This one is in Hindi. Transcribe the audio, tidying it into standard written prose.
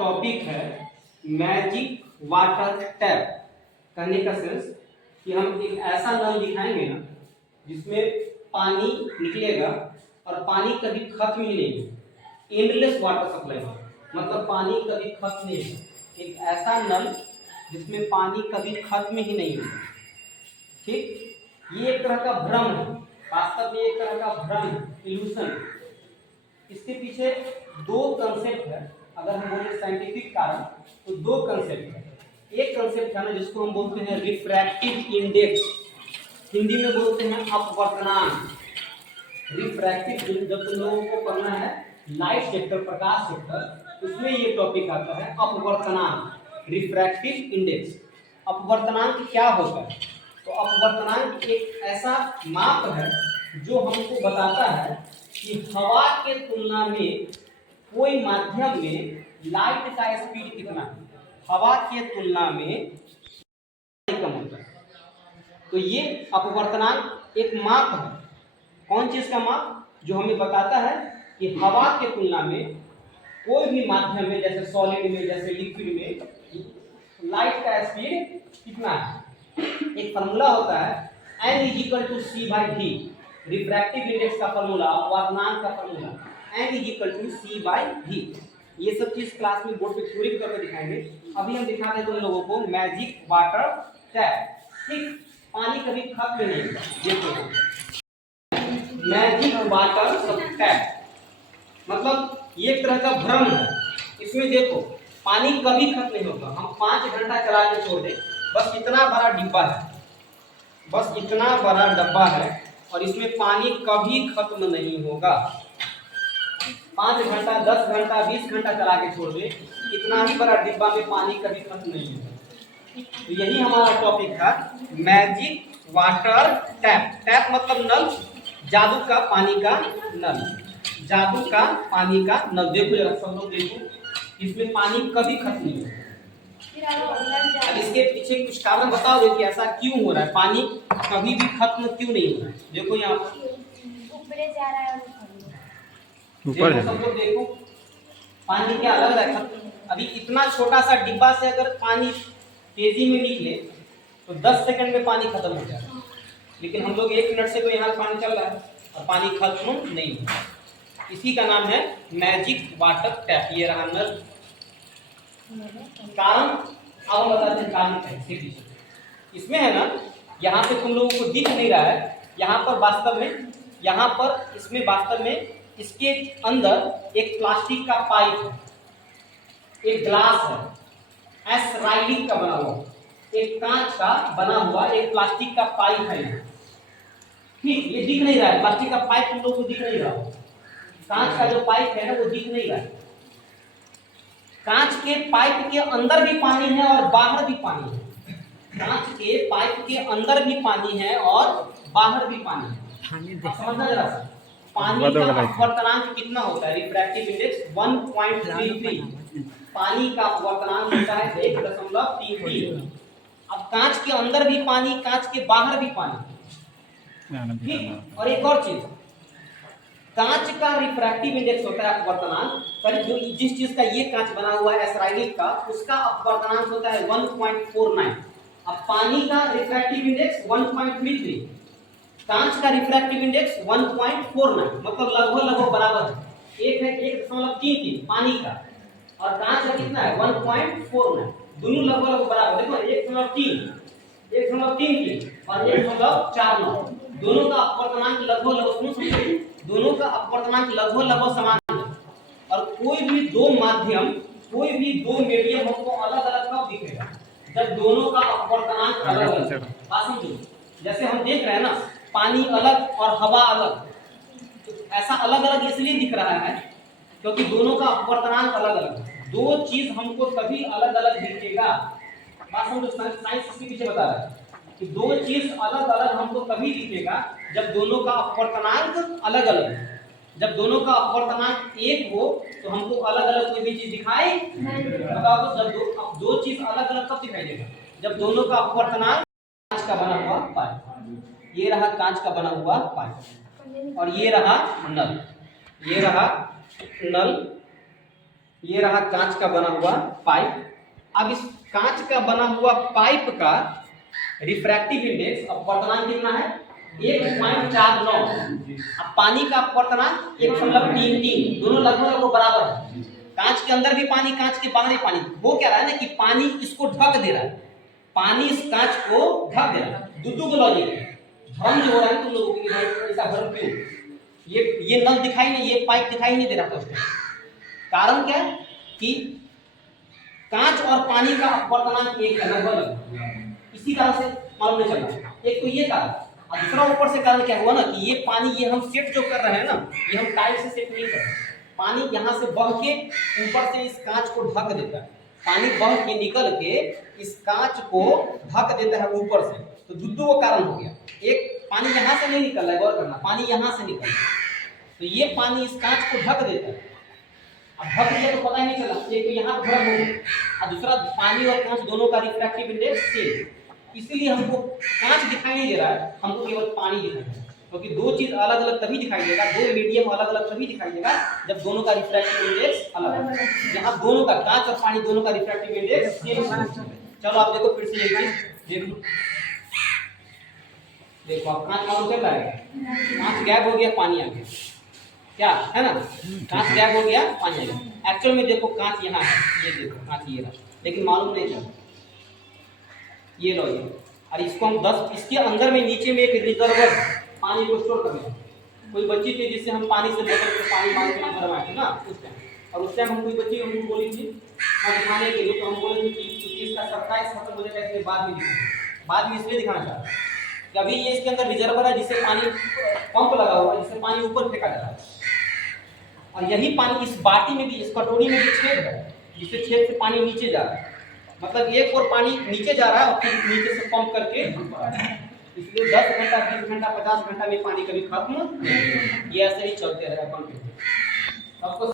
टॉपिक है मैजिक वाटर टैप। कहने का सेंस कि हम एक ऐसा नल दिखाएंगे ना जिसमें पानी निकलेगा और पानी कभी खत्म ही नहीं होगा। एंडलेस वाटर सप्लाई मतलब पानी कभी खत्म नहीं होगा। एक ऐसा नल जिसमें पानी कभी खत्म ही नहीं होगा। ठीक, ये एक तरह का भ्रम है, वास्तव में एक तरह का भ्रम है, इल्यूशन। इसके पीछे दो कंसेप्ट है। अगर हम बोले साइंटिफिक कारण तो दो कंसेप्ट है। एक कंसेप्ट है ना जिसको हम बोलते हैं रिफ्रैक्टिव इंडेक्स, हिंदी में बोलते हैं अपवर्तनांक। रिफ्रैक्टिव जब तुम लोगों को पढ़ना है लाइट सेक्टर, प्रकाश सेक्टर, उसमें ये टॉपिक आता है अपवर्तनांक, रिफ्रैक्टिव इंडेक्स। अपवर्तनांक क्या होता है? तो अपवर्तनांक एक ऐसा माप है जो हमको बताता है कि हवा के तुलना में कोई माध्यम में लाइट का स्पीड कितना है। हवा के तुलना में कम होता है। तो ये अपवर्तनांक एक माप है। कौन चीज का माप? जो हमें बताता है कि हवा के तुलना में कोई भी माध्यम में, जैसे सॉलिड में, जैसे लिक्विड में, लाइट का स्पीड कितना है। एक फॉर्मूला होता है N=C/V, रिफ्रैक्टिव इंडेक्स का फॉर्मूला, अपवर्तनांक का फॉर्मूला N=C/V। ये सब चीज क्लास में बोर्ड पे थ्योरी करके दिखाएंगे। अभी हम दिखा दें तुम लोगों को मैजिक वाटर टैप। ठीक, पानी कभी खत्म नहीं होगा। देखो मैजिक वाटर टैप मतलब ये एक तरह का भ्रम है। इसमें देखो पानी कभी खत्म नहीं होगा। हम 5 घंटा चला के छोड़ दें, बस इतना बड़ा डिब्बा है, बस इतना बड़ा डब्बा है और इसमें पानी कभी खत्म नहीं होगा। 5 घंटा, 10 घंटा, 20 घंटा चला के छोड़ दे, इतना ही बड़ा डिब्बा में पानी कभी खत्म नहीं होगा। तो यही हमारा टॉपिक था मैजिक वाटर टैप। टैप मतलब नल, जादू का पानी का नल, जादू का पानी का नल। देखो जरा सब लोग देखो, इसमें पानी कभी खत्म नहीं होगा। अब इसके पीछे कुछ कारण बताओगे कि ऐसा क्यों हो रहा है, पानी कभी भी खत्म क्यों नहीं हो रहा है। देखो यहाँ पर ऊपर सब लोग देखो पानी क्या अलग है। अभी इतना छोटा सा डिब्बा से अगर पानी तेजी में निकले तो 10 सेकंड में पानी खत्म हो जाएगा, लेकिन हम लोग 1 मिनट से तो यहाँ पानी चल रहा है और पानी खत्म नहीं होगा। इसी का नाम है मैजिक वाटर टैप। ये रहा नल। कारण अब हम बताते हैं कारण कैसे। इसमें है ना, यहाँ पे तुम लोगों को दिख नहीं रहा है, यहाँ पर वास्तव में, यहाँ पर इसमें वास्तव में इसके अंदर एक प्लास्टिक का पाइप है, एक ग्लास है, एसराइलिक का बना हुआ, एक कांच का बना हुआ एक प्लास्टिक का पाइप है यहाँ। ठीक, ये दिख नहीं रहा है, प्लास्टिक का पाइप तुम लोगों को दिख नहीं रहा, कांच का जो पाइप है ना वो दिख नहीं रहा है। कांच के पाइप के अंदर भी पानी है और बाहर भी पानी है। कांच के पाइप के अंदर भी पानी है और बाहर भी पानी है। समझना जरा सा, पानी का अपवर्तनांक कितना होता है? Refractive index 1.33। पानी का अपवर्तनांक होता है 1.33। अब कांच के अंदर भी पानी, कांच के बाहर भी पानी। ठीक, और एक और चीज, कांच का रिफ्रैक्टिव इंडेक्स होता है अपवर्तनांक, पर जो जिस चीज का ये कांच बना हुआ है एसराइलिक का, उसका अपवर्तनांक होता है 1.49। अब पानी का रिफ्रैक्टिव इंडेक्स 1.33, कांच का रिफ्रैक्टिव इंडेक्स 1.49, मतलब लगभग बराबर है। एक है 1.33 पानी का और कांच का कितना है 1.49, दोनों लगभग बराबर। देखो 1.3 और 1.49, दोनों का अपवर्तनांक लगभग दोनों का अपवर्तनांक लगभग समान है। और कोई भी दो माध्यम, कोई भी दो मीडियम हमको अलग अलग कब दिखेगा? जब दोनों का अपवर्तनांक अलग अलग। बात समझो, जैसे हम देख रहे हैं ना, पानी अलग और हवा अलग, तो ऐसा अलग अलग इसलिए दिख रहा है क्योंकि दोनों का अपवर्तनांक अलग अलग। दो चीज हमको तभी अलग अलग दिखेगा। बात समझो, साइंस इसके पीछे बता रहा है कि दो चीज अलग अलग हमको तभी दिखेगा जब दोनों का अपवर्तनांक अलग अलग है। जब दोनों का अपवर्तनांक 1 हो तो हमको अलग अलग कोई भी चीज दिखाई नहीं। बताओ तो जब दो चीज अलग अलग कब दिखाई देगा? जब दोनों का अपवर्तनांक, कांच का बना हुआ पाइप, ये रहा कांच का बना हुआ पाइप और ये रहा नल, ये रहा नल ये रहा कांच का बना हुआ पाइप। अब इस कांच का बना हुआ पाइप का रिफ्रैक्टिव इंडेक्स अपवर्तनांक कितना है 1.49। अब पानी का अपवर्तनांक 1.33, दोनों लगभग बराबर है। कांच के अंदर भी पानी, कांच के बाहर भी पानी। वो क्या रहा है ना कि पानी इसको ढक दे रहा है, पानी इस कांच को ढक दे रहा है। दुद्दू को लॉजिक भ्रम जो हो रहा है तुम लोगों की, ऐसा भ्रम क्यों? ये नल दिखाई नहीं, ये पाइप दिखाई नहीं दे रहा था उसमें। कारण क्या है कि कांच और पानी का अपवर्तनांक एक है लगभग, इसी कारण से मालूम नहीं चला। एक तो ये कारण, और दूसरा ऊपर से कारण क्या हुआ ना कि ये पानी, ये हम सेट जो कर रहे हैं ना, ये हम टाइप से सेट नहीं कर रहे। पानी यहाँ से बह के ऊपर से इस कांच को ढक देता है, पानी बह के निकल के इस कांच को ढक देता है ऊपर से, तो दो कारण हो गया। एक, पानी यहाँ से नहीं निकल रहा है, गौर करना, पानी यहाँ से निकल रहा है, तो ये पानी इस कांच को ढक देता है। अब ढक दिया तो पता ही नहीं चला, एक तो यहाँ भ्रम हो गया, और दूसरा पानी और कांच दोनों का रिफ्रैक्टिव इंडेक्स सेम, इसीलिए हमको कांच दिखाई नहीं दे रहा है, हमको केवल पानी दिखाई दे रहा है। क्योंकि दो चीज अलग अलग तभी दिखाई देगा, दो मीडियम अलग अलग तभी दिखाई देगा जब दोनों का रिफ्रैक्टिव इंडेक्स अलग है। यहाँ दोनों का, कांच और पानी दोनों का रिफ्रैक्टिव इंडेक्स सेम है। चलो आप देखो फिर से एक चीज देखो, देखो आप कांच मालूम चल रहा है, कांच गैप हो गया, पानी आ गया, क्या है ना, कांच गैप हो गया, पानी आ गया। एक्चुअल में देखो कांच यहाँ है, ये देखो कांच ये रहा, लेकिन मालूम नहीं चला। ये लो ये, और इसको हम 10, इसके अंदर में नीचे में एक रिजर्वर पानी को स्टोर करने, कोई बच्ची थी जिससे हम पानी से बोतल से पानी मांग के भरवाए थे ना उस टाइम, और उस टाइम हम कोई बच्ची हमको बोली थी दिखाने के लिए, तो हम बोले थे कि इसका सरप्राइज खत्म हो जाएगा इसलिए बाद में दिखाना, बाद में इसलिए दिखाना चाहता है कि अभी ये इसके अंदर रिजर्वर है जिससे पानी पंप लगा हुआ है, जिससे पानी ऊपर फेंका जा रहा है, और यही पानी इस बाटी में भी, इस कटोरी में भी छेद है, जिससे छेद से पानी नीचे जा रहा है, मतलब एक और पानी नीचे जा रहा है और फिर नीचे से पंप करके, इसलिए 10 घंटा 20 घंटा 50 घंटा में पानी कभी खत्म, ये ऐसे ही चलते रहे अपन।